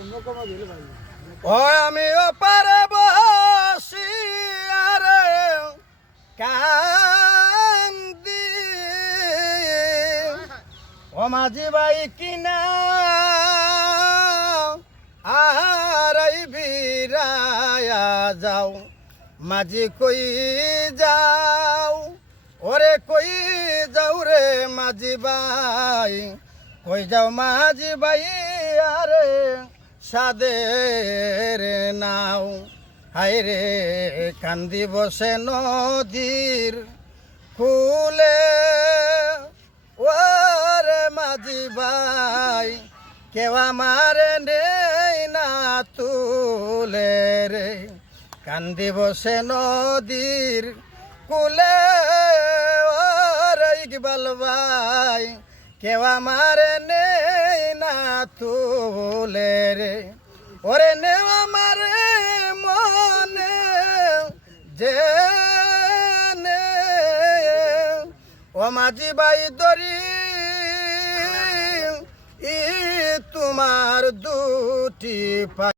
ও আমি ওপারে বসি আরে কান্দি ও মাঝি ভাই কিনা আর বিরায়া যাও মাঝি কই যাও ওরে কই যাও রে মাঝি ভাই কই যাও মাঝি ভাই আরে সাদের নাও হায় রে কান্দি বসে নদীর কুলে ওরে মাঝি ভাই কেউ আমার নেই না তুলে রে কান্দি বসে নদীর কুলে ওরে ইকবাল ভাই কেউ আমার নেই না তুলে রে ওরে নে আমার মনে যে ও মাঝি ভাই দরি তোমার দুটি